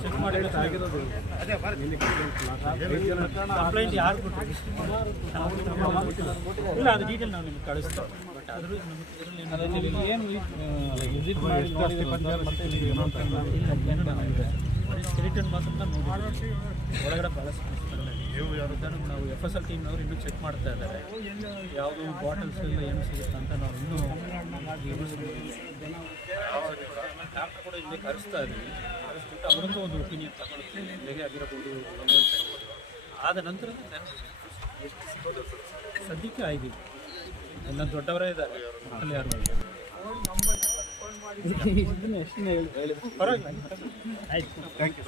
Check ಮಾಡಿದ್ರೆ ಆಗಿರೋದು complaint ಯಾರು ಕೊಟ್ಟರು ಇಲ್ಲ ಅದು ಡೀಟೇಲ್ ನಾವು ನಿಮ್ಗೆ ಕಳಿಸ್ತೀವಿ. ಬಟ್ ಆದರೂ ನಮಗೆ ಇದರಲ್ಲಿ ಏನು ವಿಸಿಟ್ ಮಾಡಿ ಸ್ಕೆಲಿಟನ್ ಮಾತ್ರ ನೋಡಿ ಒಳಗಡೆ ಭಾಳ ಸಮಸ್ಯೆಗಳಿದೆ ನಾವು ಎಫ್ ಎಸ್ ಎಲ್ ಟೀಮ್ನವ್ರು ಇನ್ನೂ ಚೆಕ್ ಮಾಡ್ತಾ ಇದ್ದಾರೆ ಯಾವುದು ಬಾಟಲ್ಸ್ ಎಲ್ಲ ಏನು ಸಿಗುತ್ತೆ ಅಂತ ನಾವು ಇನ್ನೂ ಡಾಕ್ಟರ್ ಕೂಡ ಇಲ್ಲಿ ಕರೆಸ್ತಾ ಇದ್ದೀವಿ ಕರೆಸ್ಬಿಟ್ಟು ಅವರದ್ದು ಒಂದು ಒಪಿನಿಯನ್ ತಗೊಳ್ತೀವಿ ಹೇಗೆ ಆಗಿರಬಹುದು ಆದ ನಂತರ ಸದ್ಯಕ್ಕೆ ಆಗಿದೆ ಎಲ್ಲ ದೊಡ್ಡವರೇ ಇದ್ದಾರೆ ಮಕ್ಕಳು ಯಾರು ಇಲ್ಲ. ಇದನ್ನ ಎಷ್ಟು ಹೇಳಿ? ಪರವಾಗಿಲ್ಲ. ಆಯ್ತು. Thank you